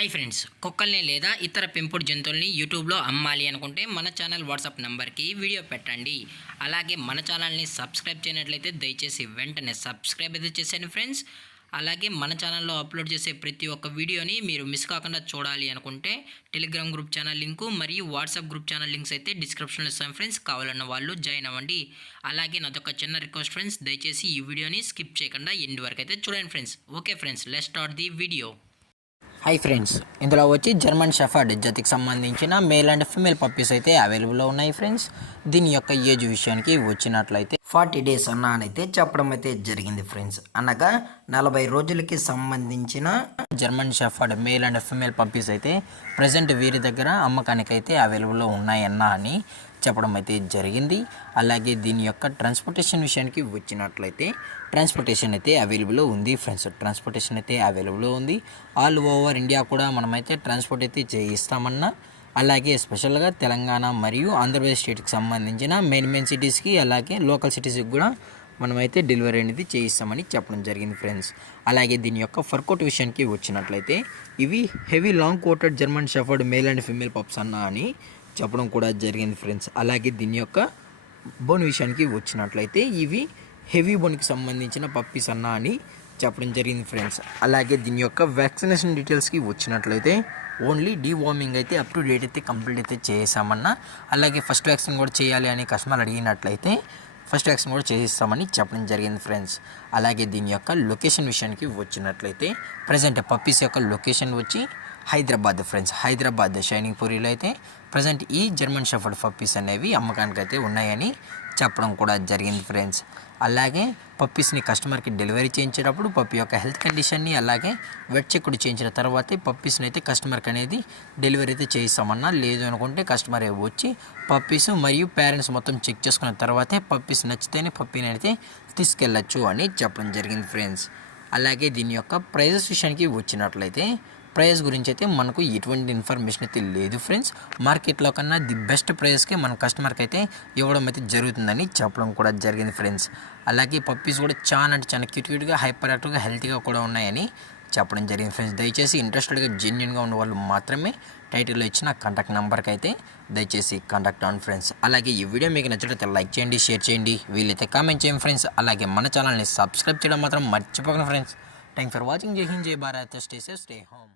Hi friends, కుక్కల్ని లేదా ఇతర పెంపుడు జంతువుల్ని యూట్యూబ్లో అమ్మాలి అనుకుంటే మన ఛానల్ వాట్సాప్ నెంబర్కి వీడియో పెట్టండి. అలాగే మన ఛానల్ని సబ్స్క్రైబ్ చేయనట్లయితే దయచేసి వెంటనే సబ్స్క్రైబ్ అయితే చేసేయండి ఫ్రెండ్స్. అలాగే మన ఛానల్లో అప్లోడ్ చేసే ప్రతి ఒక్క వీడియోని మీరు మిస్ కాకుండా చూడాలి అనుకుంటే టెలిగ్రామ్ గ్రూప్ ఛానల్ లింకు మరియు వాట్సాప్ గ్రూప్ ఛానల్ లింక్స్ అయితే డిస్క్రిప్షన్లో ఇస్తాను ఫ్రెండ్స్. కావాలన్న వాళ్ళు జాయిన్ అవ్వండి. అలాగే నాదొక చిన్న రిక్వెస్ట్ ఫ్రెండ్స్, దయచేసి ఈ వీడియోని స్కిప్ చేయకుండా ఎండ్ వరకు అయితే చూడండి friends. Okay friends, let's start the video. Hi friends, ఇందులో వచ్చి జర్మన్ షెఫర్డ్ జాతికి సంబంధించిన మేల్ అండ్ ఫీమేల్ పప్పీస్ అయితే అవైలబుల్లో ఉన్నాయి ఫ్రెండ్స్. దీని యొక్క ఏజ్ విషయానికి వచ్చినట్లయితే 40 days అయితే చెప్పడం అయితే జరిగింది ఫ్రెండ్స్. అనగా 40 రోజులకి సంబంధించిన German shepherd male and female puppies అయితే ప్రజెంట్ వీరి దగ్గర అమ్మకానికి అయితే అవైలబుల్లో ఉన్నాయన్నా అని చెప్పడం అయితే జరిగింది. అలాగే దీని యొక్క ట్రాన్స్పోర్టేషన్ విషయానికి వచ్చినట్లయితే ట్రాన్స్పోర్టేషన్ అయితే అవైలబుల్లో ఉంది ఫ్రెండ్స్. ట్రాన్స్పోర్టేషన్ అయితే అవైలబుల్లో ఉంది. ఆల్ ఓవర్ ఇండియా కూడా మనమైతే ట్రాన్స్పోర్ట్ అయితే చేయిస్తామన్నా, అలాగే స్పెషల్గా తెలంగాణ మరియు ఆంధ్రప్రదేశ్ స్టేట్కి సంబంధించిన మెయిన్ సిటీస్కి అలాగే లోకల్ సిటీస్కి కూడా మనమైతే డెలివరీ అనేది చేయిస్తామని చెప్పడం జరిగింది ఫ్రెండ్స్. అలాగే దీని యొక్క ఫర్ కోట్ విషయానికి వచ్చినట్లయితే ఇవి heavy long coated German shepherd male and female pups అన్నా అని చెప్పడం కూడా జరిగింది ఫ్రెండ్స్. అలాగే దీని యొక్క బోన్ విషయానికి వచ్చినట్లయితే ఇవి హెవీ బోన్కి సంబంధించిన పప్పీస్ అన్నా అని చెప్పడం జరిగింది ఫ్రెండ్స్. అలాగే దీని యొక్క వ్యాక్సినేషన్ డీటెయిల్స్కి వచ్చినట్లయితే ఓన్లీ డీవార్మింగ్ అయితే అప్ టు డేట్ అయితే కంప్లీట్ అయితే చేసామన్నా, అలాగే ఫస్ట్ వ్యాక్సిన్ కూడా చేయాలి అని కస్టమర్ అడిగినట్లయితే ఫస్ట్ వ్యాక్సిన్ కూడా చేయిస్తామని చెప్పడం జరిగింది ఫ్రెండ్స్. అలాగే దీని యొక్క లొకేషన్ విషయానికి వచ్చినట్లయితే ప్రజెంట్ పప్పీస్ యొక్క లొకేషన్ వచ్చి హైదరాబాద్ ఫ్రెండ్స్. హైదరాబాద్ షైనింగ్ పూరిలో అయితే ప్రజెంట్ ఈ జర్మన్ షెఫర్డ్ పప్పీస్ అనేవి అమ్మకానికి అయితే ఉన్నాయని చెప్పడం కూడా జరిగింది ఫ్రెండ్స్. అలాగే పప్పీస్ని కస్టమర్కి డెలివరీ చేయించేటప్పుడు పప్పీ యొక్క హెల్త్ కండిషన్ని అలాగే వెట్ చెక్ చేయించిన తర్వాతే పప్పీస్ని అయితే కస్టమర్కి అనేది డెలివరీ అయితే చేయిస్తామన్నా, లేదు అనుకుంటే కస్టమర్ వచ్చి పప్పీస్ మరియు పేరెంట్స్ మొత్తం చెక్ చేసుకున్న తర్వాతే పప్పీస్ నచ్చితేనే పప్పీని అయితే తీసుకెళ్ళచ్చు అని చెప్పడం జరిగింది ఫ్రెండ్స్. అలాగే దీని యొక్క ప్రైజెస్ విషయానికి వచ్చినట్లయితే ప్రైస్ గురించి అయితే మనకు ఎటువంటి ఇన్ఫర్మేషన్ అయితే లేదు ఫ్రెండ్స్. మార్కెట్లో కన్నా ది బెస్ట్ ప్రైస్కే మన కస్టమర్కి అయితే ఇవ్వడం అయితే జరుగుతుందని చెప్పడం కూడా జరిగింది ఫ్రెండ్స్. అలాగే పప్పీస్ కూడా చాలా అంటే చాలా క్యూట్గా హైపర్ యాక్టివ్గా హెల్తీగా కూడా ఉన్నాయని చెప్పడం జరిగింది ఫ్రెండ్స్. దయచేసి ఇంట్రెస్టెడ్గా జెన్యున్గా ఉన్న వాళ్ళు మాత్రమే టైటిల్లో ఇచ్చిన కాంటాక్ట్ నెంబర్కి అయితే దయచేసి కాంటాక్ట్ అవ్వండి ఫ్రెండ్స్. అలాగే ఈ వీడియో మీకు నచ్చినట్లయితే లైక్ చేయండి, షేర్ చేయండి, వీలైతే కామెంట్ చేయండి ఫ్రెండ్స్. అలాగే మన ఛానల్ని సబ్స్క్రైబ్ చేయడం మాత్రం మర్చిపోకండి ఫ్రెండ్స్. Thank for watching. జై హింద్, జై Bharat, stay safe, stay home.